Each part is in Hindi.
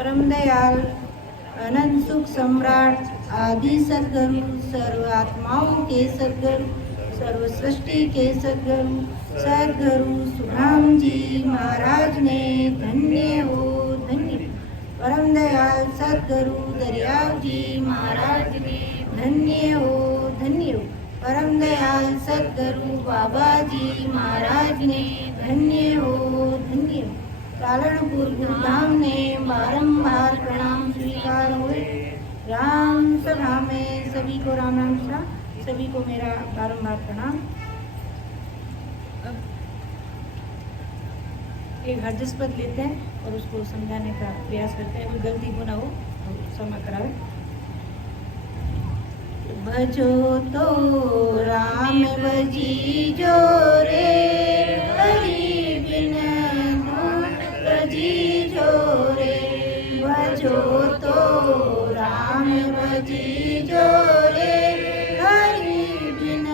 परम दयाल अनंत सुख सम्राट आदि सदगुरु सर्व आत्माओं के सदगुरु सर्व सृष्टि के सदगुरु सदगुरु सुखराम जी महाराज ने धन्य हो धन्य। परम दयाल सदगुरु दरियाव जी महाराज ने धन्य हो धन्य। परम दयाल सदगुरु बाबा जी महाराज ने धन्य हो धन्य। कालनपुर गुरुधाम ने बारंबार प्रणाम स्वीकार हुए। राम सभा में सभी को राम राम सा, सभी को मेरा बारंबार प्रणाम। अब एक हरजस पद लेते हैं और उसको समझाने का प्रयास करते हैं। कोई गलती हो ना हो तो क्षमा करावे। भजो तो राम भजी जो रे हरि बिन जी जो रे। भजो तो राम भजी जो रे हरि बिन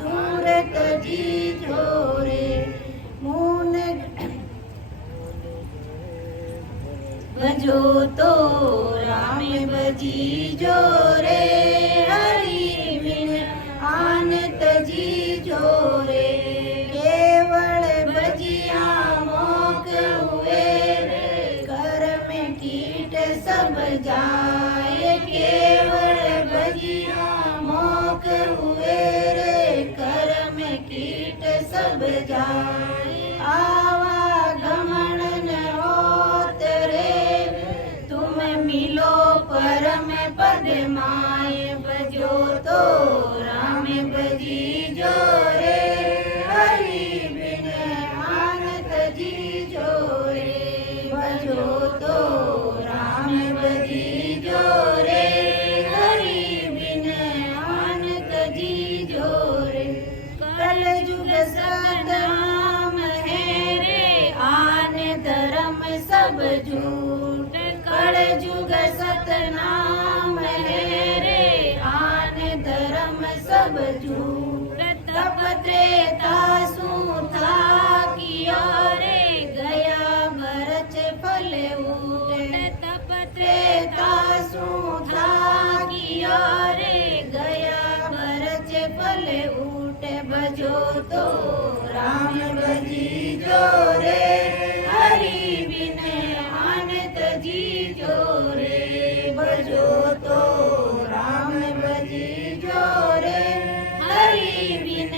दूर तजी जो रे। मून भजो तो राम भजी जो रे हरि बिन आन तजी जो रे। केवल भजिया मोक हुए रे कर में कीट सब जाए। केवल भजिया मोक हुए रे कर में कीट सब जाए। आवागमन न होत रे तुम मिलो परम पद माए। भजो तो राम भजी जो रे हरि बिन आन तजी जो रे। भजो तो राम भजी जो रे हरि बिन आन तजी जो रे। कल जुग सतनाम है रे आन धर्म सब झूठ। कल जुग सतनाम है रे आन धर्म सब झूठ। तप त्रेता सूथा कियो रे गया भरच फल ऊट। तप त्रेता सूथा कियो रे गया भरच फल ऊट। भजो तो राम भजी जो रे हरि बिन आन तजी जो रे। भजो तो राम भजी जो रे हरि बिन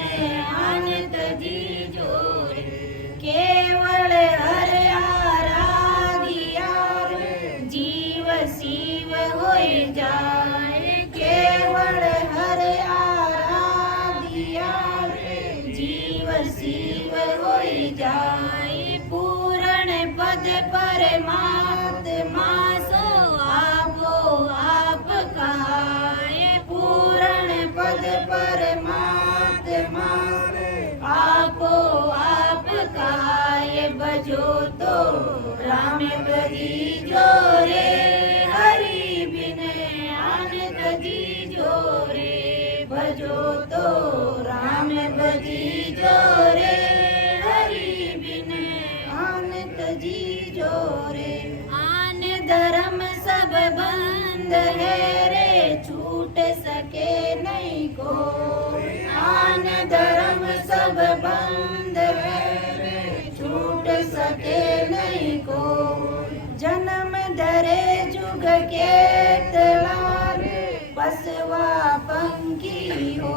आन तजी जो रे। केवल हर आराधिया जीव शिव होय जाए। केवल हर आराधिया जीव शिव होय जाए। पूर्ण पद परमात्मा सो आपो आप कहाए। पूर्ण पद परमात्मा आपो आप कहाए। भजो तो राम भजी जो रे हरि बिन आन तजी जो रे। भजो तो राम भजी जो रे हरि बिन आन तजी जो रे। आन धर्म सब बंद है रे छूट सके नहीं को। आन धर्म सब बंद है रे छूट सके नहीं को। जन्म धरे जुग के तलार बसवा पंखी हो।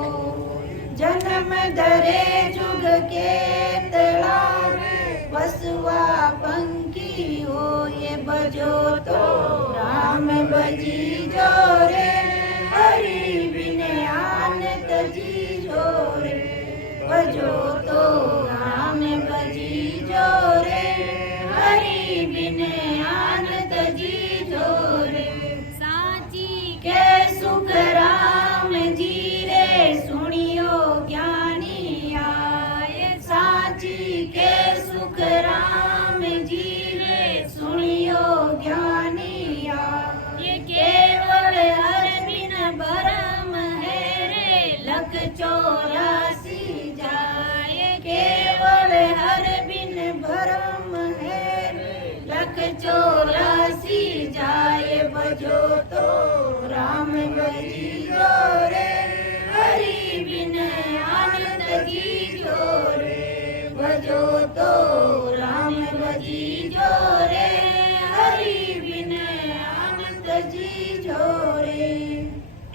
जन्म धरे जुग के तलार बसवा पंखी हो। ये भजो तो राम भजी जो रे हरि बिन आन तजी जो रे। भजो तो राम भजी जो रे हरि बिन आन तजी जो रे। साची के सुख राम जी रे सुनियो ज्ञानी आए। साची के सुख राम जी रे सुनियो ज्ञानी आए। ये केवल हर भजो तो राम भजियो रे, हरि बिन आन तजीजो रे। भजो तो राम भजियो रे, हरि बिन आन तजीजो रे।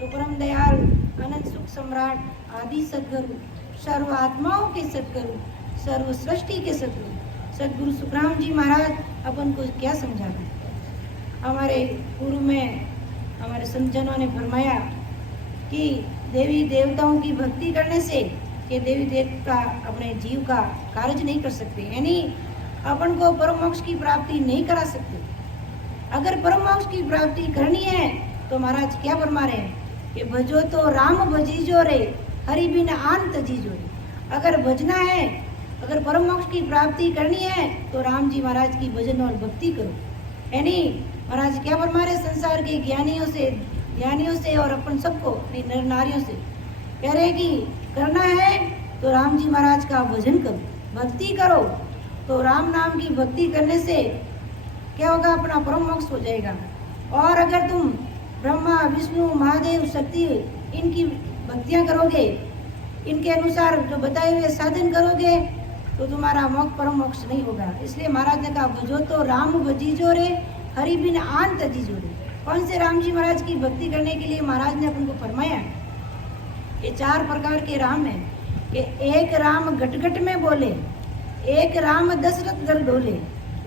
तो परम दयाल अनंत सुख सम्राट आदि सदगुरु, सर्व आत्माओं के सदगुरु, सर्व सृष्टि के सदगुरु सदगुरु सुखराम जी महाराज अपन को क्या समझा रहे। हमारे पूर्व में हमारे संतजनों ने फरमाया कि देवी देवताओं की भक्ति करने से कि देवी देवता अपने जीव का कार्य नहीं कर सकते, यानी अपन को परम मोक्ष की प्राप्ति नहीं करा सकते। अगर परम मोक्ष की प्राप्ति करनी है तो महाराज क्या फरमा रहे हैं कि भजो तो राम भजीजो रे, हरि बिन आन तजीजो रे। अगर भजना है, अगर परम मोक्ष की प्राप्ति करनी है तो राम जी महाराज की भजन और भक्ति करो। यानी महाराज क्या फरमा रहे, संसार के ज्ञानियों से और अपन सबको नर नारियों से कह रहे कि करना है तो राम जी महाराज का भजन करो, भक्ति करो। तो राम नाम की भक्ति करने से क्या होगा, अपना परम मोक्ष हो जाएगा। और अगर तुम ब्रह्मा विष्णु महादेव शक्ति इनकी भक्तियां करोगे, इनके अनुसार जो बताए हुए साधन करोगे तो तुम्हारा मोक्ष परम मोक्ष नहीं होगा। इसलिए महाराज ने कहा भजो तो राम भजीजो रे, हरि बिन आन तजीजो रे। कौन से राम जी महाराज की भक्ति करने के लिए महाराज ने अपन को फरमाया कि 4 प्रकार के राम हैं कि एक राम गटगट में बोले, एक राम दशरथ गल डोले,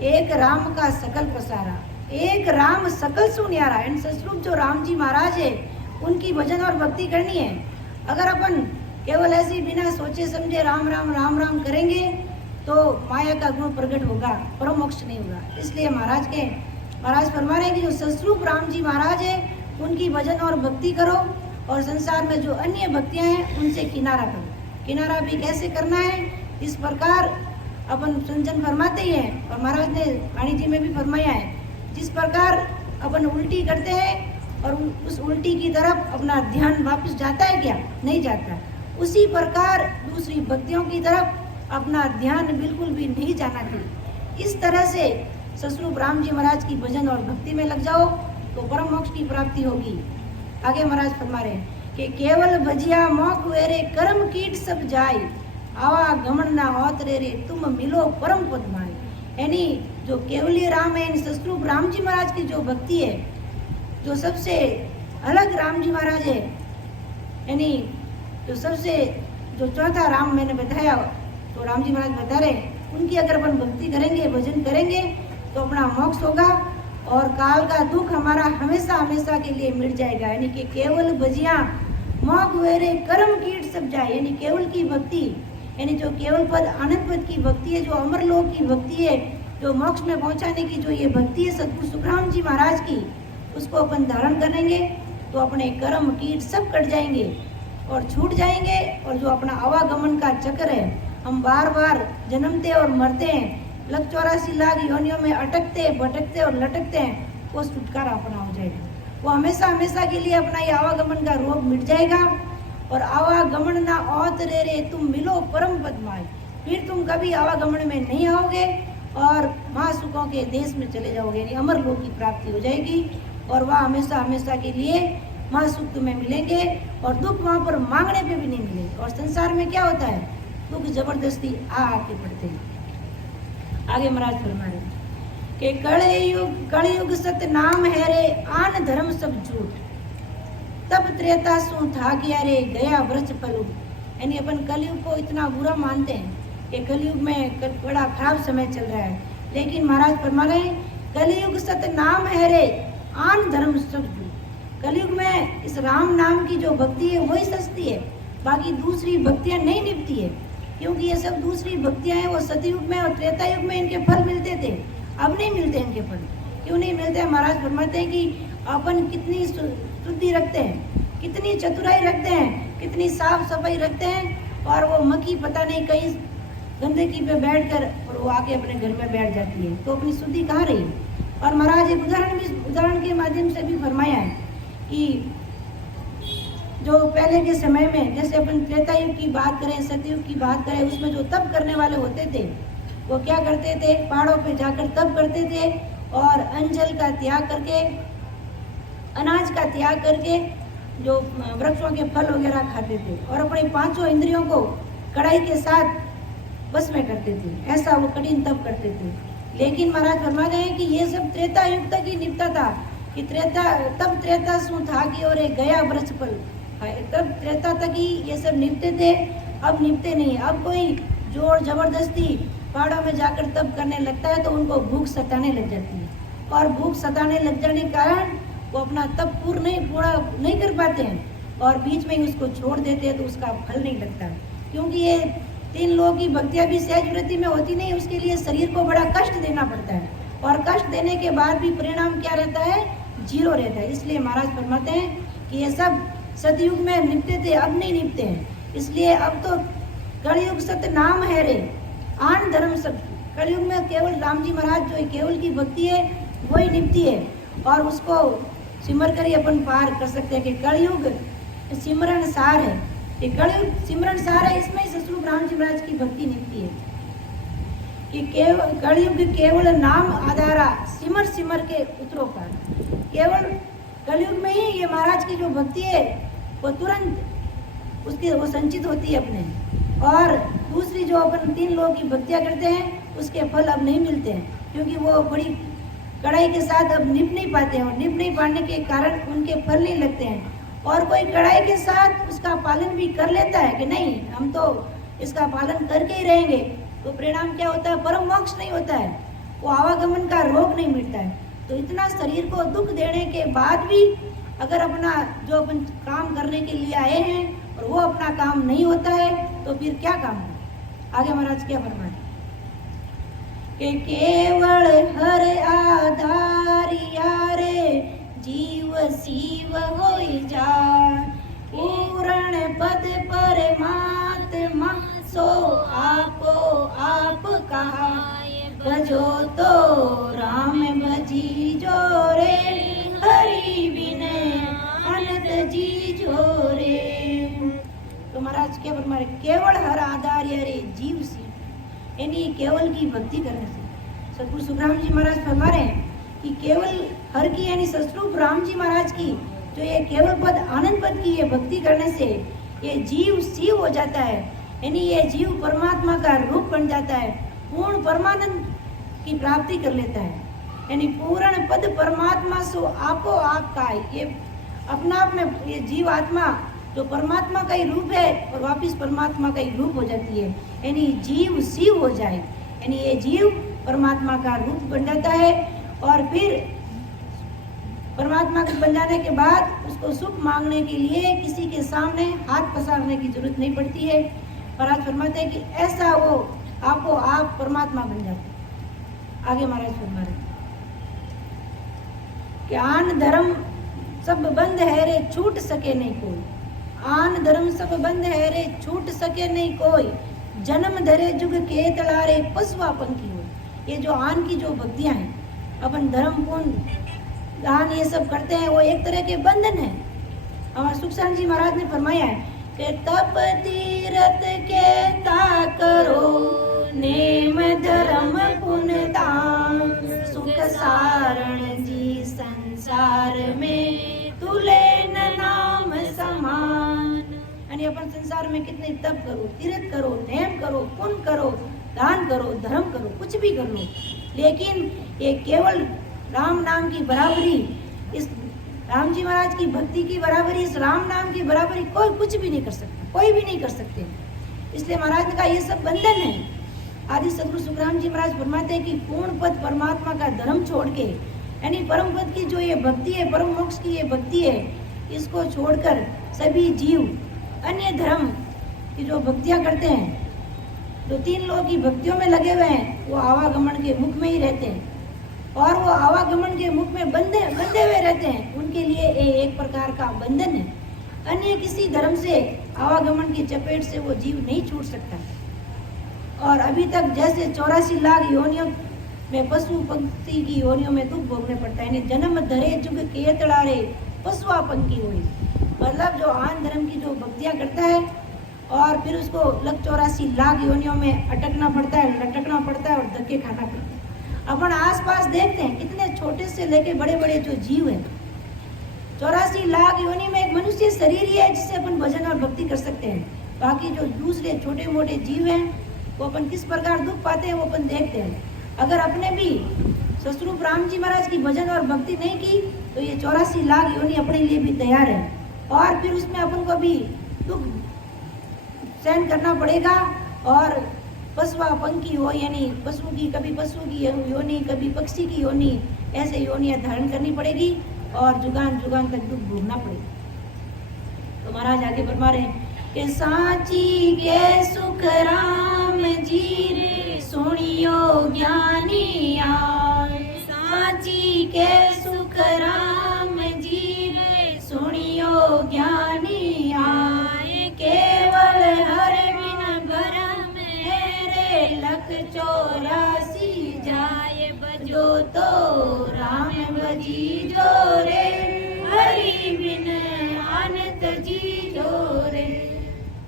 एक राम का सकल पसारा, एक राम सकल सुनियारा। इन ससरूप जो राम जी महाराज है उनकी भजन और भक्ति करनी है। अगर अपन केवल ऐसे बिना सोचे समझे राम राम राम राम करेंगे तो माया का गुण प्रकट होगा, परम मोक्ष नहीं होगा। इसलिए महाराज फरमा रहे हैं कि जो ससरूप राम जी महाराज है उनकी भजन और भक्ति करो, और संसार में जो अन्य भक्तियां हैं उनसे किनारा करो। किनारा भी कैसे करना है, इस प्रकार अपन संजन फरमाते ही हैं और महाराज ने वाणी जी में भी फरमाया है। जिस प्रकार अपन उल्टी करते हैं और उस उल्टी की तरफ अपना ध्यान वापस जाता है क्या, नहीं जाता, उसी प्रकार दूसरी भक्तियों की तरफ अपना ध्यान बिल्कुल भी नहीं जाना चाहिए। इस तरह से ससरूप राम जी महाराज की भजन और भक्ति में लग जाओ तो परम मोक्ष की प्राप्ति होगी। आगे महाराज फरमा रहे हैं कि केवल भजिया मोख वेरे, कर्म कीट सब जाय, आवा गमन ना होत रे तुम मिलो परम पद माय। यानी जो केवलीय राम है, ससरूप राम जी महाराज की जो भक्ति है, जो सबसे अलग राम जी महाराज है, यानी जो चौथा राम मैंने बताया तो राम जी महाराज बता रहे, उनकी अगर अपन भक्ति करेंगे, भजन करेंगे तो अपना मोक्ष होगा और काल का दुख हमारा हमेशा हमेशा के लिए मिट जाएगा। यानी कि केवल भजिया मोख वेरे, कर्म कीट सब जाए। यानी केवल की भक्ति, यानी जो केवल पद आनंद पद की भक्ति है, जो अमर लोक की भक्ति है, जो मोक्ष में पहुंचाने की जो ये भक्ति है सतगुरु सुखराम जी महाराज की, उसको अपन धारण करेंगे तो अपने कर्म कीट सब कट जाएंगे और छूट जाएंगे। और जो अपना आवागमन का चक्र है, हम बार बार जन्मते और मरते हैं, 1,84 लाख योनियों में अटकते भटकते और लटकते हैं, वो छुटकारा अपना हो जाएगा। वो हमेशा हमेशा के लिए अपना ये आवागमन का रोग मिट जाएगा। और आवागमन ना औत रे तुम मिलो परम पद माय। फिर तुम कभी आवागमन में नहीं आओगे और महासुखों के देश में चले जाओगे, यानी अमर लोक की प्राप्ति हो जाएगी और वह हमेशा हमेशा के लिए महासुख तुम्हें मिलेंगे और दुख वहाँ पर मांगने पे भी नहीं मिलेंगे। और संसार में क्या होता है, दुख जबरदस्ती आके पड़ते हैं। आगे महाराज फरमा रहे कि कलयुग सत्य नाम है रे, आन धर्म सब झूठ, तब त्रेता सु था गया रे, गया वृक्ष फलू। यानी अपन कलयुग को इतना बुरा मानते हैं कि कलयुग में बड़ा खराब समय चल रहा है, लेकिन महाराज फरमा रहे हैं कलयुग सत्य नाम है रे, आन धर्म सब झूठ। कलयुग में इस राम नाम की जो भक्ति है वही सस्ती है, बाकी दूसरी भक्तियां नहीं निभती है, क्योंकि ये सब दूसरी भक्तियां हैं वो सतयुग में और त्रेता युग में इनके फल मिलते थे, अब नहीं मिलते इनके फल। क्यों नहीं मिलते हैं? महाराज फरमाते हैं कि अपन कितनी शुद्धि रखते हैं, कितनी चतुराई रखते हैं, कितनी साफ सफाई रखते हैं, और वो मक्खी पता नहीं कहीं गंदगी पे बैठकर और वो आके अपने घर में बैठ जाती है, तो अपनी शुद्धि कहाँ रही। और महाराज एक उदाहरण के माध्यम से भी फरमाया है कि जो पहले के समय में, जैसे अपन त्रेता युग की बात करें, सतयुग की बात करें, उसमें जो तप करने वाले होते थे वो क्या करते थे, पहाड़ों पे जाकर तप करते थे और अन्न जल का त्याग करके अनाज का त्याग करके जो वृक्षों के फल वगैरह खाते थे और अपने पांचों इंद्रियों को कड़ाई के साथ बस में करते थे। ऐसा वो कठिन तप करते थे। लेकिन महाराज फरमाते हैं कि ये सब त्रेता युग तक ही निपटा था कि त्रेता सु था कि और एक गया वृक्ष फल, तब त्रेता तक ही ये सब निपटे थे। अब निपटे नहीं। अब कोई जोर जबरदस्ती पहाड़ों में जाकर तप करने लगता है तो उनको भूख सताने लग जाती है और भूख सताने लग जाने के कारण वो अपना तप पूरा नहीं कर पाते हैं और बीच में ही उसको छोड़ देते हैं तो उसका फल नहीं लगता। क्योंकि ये 3 लोगों की भक्तियाँ भी सहज वृत्ति में होती नहीं, उसके लिए शरीर को बड़ा कष्ट देना पड़ता है और कष्ट देने के बाद भी परिणाम क्या रहता है? 0 रहता है। इसलिए महाराज फरमाते हैं कि ये सब सतयुग में निपटे थे, अब नहीं निपटे हैं। इसलिए अब तो कलयुग सत्य नाम है रे, आन धर्म सब। कलयुग में केवल राम जी महाराज जो केवल की भक्ति है वही निपटी है और उसको सिमर कर ही अपन पार कर सकते हैं कि कलयुग सिमरन सार है। ये कलयुग सिमरन सार है, इसमें ही सतरूप राम जी महाराज की भक्ति निपटी है कि कलयुग केवल नाम आधारा सिमर सिमर के उतरो पार। केवल कलयुग में ही ये महाराज की जो भक्ति है वो तुरंत उसकी वो संचित होती है अपने, और दूसरी जो अपन 3 लोगों की भक्तियाँ करते हैं उसके फल अब नहीं मिलते हैं क्योंकि वो बड़ी कड़ाई के साथ अब निप नहीं पाते हैं और निप नहीं पाने के कारण उनके फल नहीं लगते हैं। और कोई कड़ाई के साथ उसका पालन भी कर लेता है कि नहीं हम तो इसका पालन करके ही रहेंगे, तो परिणाम क्या होता है? परम मोक्ष नहीं होता है, वो आवागमन का रोग नहीं मिटता है। तो इतना शरीर को दुख देने के बाद भी अगर अपना जो अपन काम करने के लिए आए हैं और वो अपना काम नहीं होता है तो फिर क्या काम है? आगे महाराज क्या फरमाते कि केवल हर आधारिया रे जीव शिव होई जाय, पूर्ण पद परमात्मा सो आपो आप कहाय, भजो तो राम भजी जो रे, हरि बिने अनंत जी जो रे। तो महाराज क्या फरमा रहे? केवल हर आधार्य रे जीव शिव, यानी केवल की भक्ति करने से। सतगुरु सुखराम जी महाराज फरमा रहे हैं कि केवल हर की यानी सतरूप राम जी महाराज की जो ये केवल पद आनंद पद की ये भक्ति करने से ये जीव शिव हो जाता है, यानी ये जीव परमात्मा का रूप बन जाता है, पूर्ण परमानंद की प्राप्ति कर लेता है। यानी पूर्ण पद परमात्मा सो आपो आप का, ये अपना आप में ये जीव आत्मा जो परमात्मा का ही रूप है और वापिस परमात्मा का ही रूप हो जाती है, यानी जीव शिव हो जाए, यानी ये जीव परमात्मा का रूप बन जाता है। और फिर परमात्मा के बन जाने के बाद उसको सुख मांगने के लिए किसी के सामने हाथ पसारने की जरूरत नहीं पड़ती है। महाराज फरमाते हैं कि ऐसा वो आपको आप परमात्मा बन जाते। आगे महाराज फरमा रहे कि आन धर्म सब बंद है रे छूट सके नहीं कोई, आन धर्म सब बंद है रे छूट सके नहीं कोई, जन्म धरे जुग के तलारे पशुआपन की हो। ये जो आन की जो भक्तियां हैं, अपन धर्म पुण्य दान ये सब करते हैं, वो एक तरह के बंधन है। हमारे सुखसान जी महाराज ने फरमाया है कि तप तीरथ के ता करो, नेम धर्म पुण्य दान, सुख सारण जी संसार में तुले न नाम समान। यानी अपन संसार में कितने तप करो, तीर्थ करो, नेम करो, पुण्य करो, दान करो, धर्म करो, कुछ भी कर लो, लेकिन ये केवल राम नाम की बराबरी, इस राम जी महाराज की भक्ति की बराबरी, इस राम नाम की बराबरी कोई कुछ भी नहीं कर सकता, कोई भी नहीं कर सकते। इसलिए महाराज का ये सब बंधन है। आदि सतगुरु सुखराम जी महाराज फरमाते हैं कि पूर्ण पद परमात्मा का धर्म छोड़ के, यानी परम पद की जो ये भक्ति है, परम मोक्ष की ये भक्ति है, इसको छोड़कर सभी जीव अन्य धर्म की जो भक्तियां करते हैं, जो 3 लोगों की भक्तियों में लगे हुए हैं, वो आवागमन के मुख में ही रहते हैं और वो आवागमन के मुख में बंधे हुए रहते हैं। उनके लिए एक प्रकार का बंधन है। अन्य किसी धर्म से आवागमन की चपेट से वो जीव नहीं छूट सकता। और अभी तक जैसे 84 लाख योनियों में पशु पक्षी की योनियों में दुख भोगने पड़ता है, जन्म धरे जुग के तड़ारे पशुआपन की हुई, मतलब जो आन धर्म की जो भक्तियां करता है और फिर उसको 84 लाख योनियों में अटकना पड़ता है, लटकना पड़ता है और धक्के खाना पड़ता है। अपन आसपास देखते हैं कितने छोटे से लेके बड़े बड़े जो जीव हैं, 84 लाख योनि में एक मनुष्य शरीर ही है जिससे अपन भजन और भक्ति कर सकते हैं। बाकी जो दूसरे छोटे मोटे जीव हैं वो अपन किस प्रकार दुख पाते हैं वो अपन देखते हैं। अगर अपने भी ससुरूप राम जी महाराज की भजन और भक्ति नहीं की तो ये 84 लाख योनि अपने लिए भी तैयार है, और फिर उसमें अपन को भी दुख सहन करना पड़ेगा। और पशुआ पंखी हो यानी पशु की, कभी पशु की योनि, कभी पक्षी की योनि, ऐसे योनियां धारण करनी पड़ेगी और जुगान जुगान तक दुख भोगना पड़ेगा। तो महाराज आगे फरमा रहे हैं कि साची के सुख राम जी रे सुनियो ज्ञानी आए, साची के सुख राम जी रे सुनियो ज्ञानी आए, केवल हर बिन भरम रे लख 84 जाए, बजो तो राम भजी जो रे, हरि बिन अनंत जी जो रे।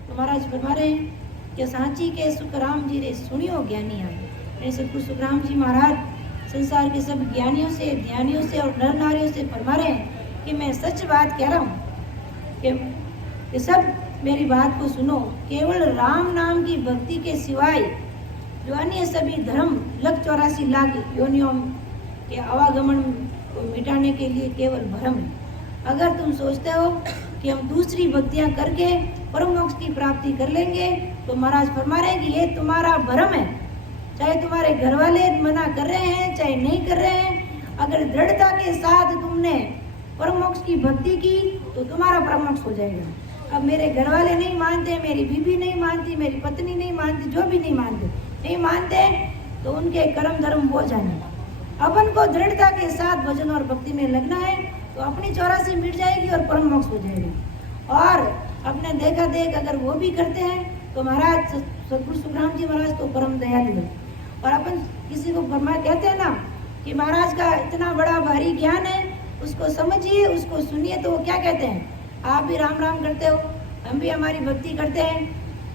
तो महाराज फरमा रहे हैं कि सांची के सुखराम जी रे सुनियो ज्ञानी आए। सतगुरु सुखराम जी महाराज संसार के सब ज्ञानियों से, ध्यानियों से और नर नारियों से फरमा रहे हैं कि मैं सच बात कह रहा हूँ कि सब मेरी बात को सुनो। केवल राम नाम की भक्ति के सिवाय जो अन्य सभी धर्म 84 लाख योनियों के आवागमन को मिटाने के लिए केवल भ्रम है। अगर तुम सोचते हो कि हम दूसरी भक्तियां करके परम मोक्ष की प्राप्ति कर लेंगे तो महाराज फरमा रहे हैं कि ये तुम्हारा भ्रम है। चाहे तुम्हारे घर वाले मना कर रहे हैं चाहे नहीं कर रहे हैं, अगर दृढ़ता के साथ तुमने परम मोक्ष की भक्ति की तो तुम्हारा परम मोक्ष हो जाएगा। अब मेरे घर वाले नहीं मानते, मेरी बीबी नहीं मानती, मेरी पत्नी नहीं मानती, जो भी नहीं मानते तो उनके कर्म धर्म हो जाने। अपन को दृढ़ता के साथ भजन और भक्ति में लगना है तो अपनी 84 मिट जाएगी और परम मोक्ष हो जाएगा। और अपने देखा देख अगर वो भी करते हैं तो महाराज सतगुरु सुखराम जी महाराज तो परम दयालु है। और अपन किसी को फरमा कहते हैं ना कि महाराज का इतना बड़ा भारी ज्ञान है, उसको समझिए, उसको सुनिए, तो वो क्या कहते हैं, आप भी राम राम करते हो, हम भी हमारी भक्ति करते हैं,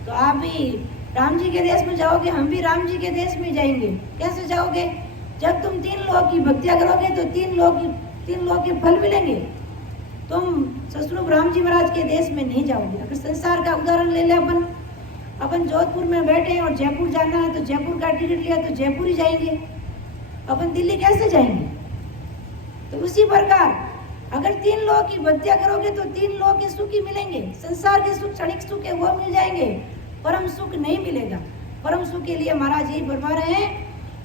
तो आप भी राम जी के देश में जाओगे, हम भी राम जी के देश में जाएंगे। कैसे जाओगे? जब तुम 3 लोग की भक्तियां करोगे तो 3 लोग के फल मिलेंगे। तुम ससुरूप राम जी महाराज के देश में नहीं जाओगे। अगर संसार का उदाहरण ले ले, अपन जोधपुर में बैठे हैं और जयपुर जाना है तो जयपुर का टिकट लिया तो जयपुर ही जाएंगे, अपन दिल्ली कैसे जाएंगे? तो उसी प्रकार अगर 3 लोग की भक्तियां करोगे तो 3 लोग के सुख ही मिलेंगे। संसार के सुख, क्षणिक सुख है वो मिल जाएंगे, परम सुख नहीं मिलेगा। परम सुख के लिए महाराज यही फरमा रहे हैं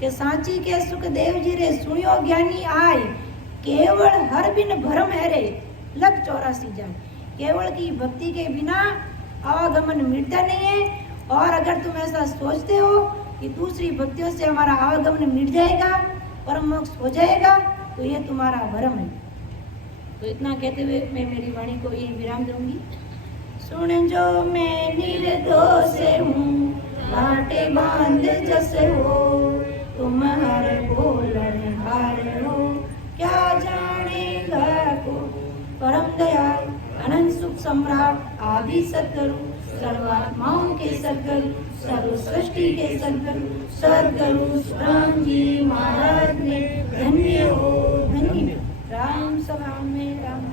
कि सांची के सुख देव जी रे सुनियो ज्ञानी आए, केवल हर बिन भरम है रे लख 84 जाए। केवल की भक्ति के बिना आवागमन मिटता नहीं है। और अगर तुम ऐसा सोचते हो कि दूसरी भक्तियों से हमारा आवागमन मिट जाएगा, परम मोक्ष हो जाएगा, तो ये तुम्हारा भ्रम है। तो इतना कहते हुए मैं मेरी वाणी को यही विराम दूंगी। सुन जो मैं निर्दोष हूँ, बाटे बांध जस हो, तुम हर बोलन हार हो, क्या जानेगा को। परम दयाल अनंत सुख सम्राट आदि सद्गुरु, सर्वात्माओं के सद्गुरु, सर्व सृष्टि के सद्गुरु राम जी महाराज ने धन्य हो, धन्य। राम सभा में राम।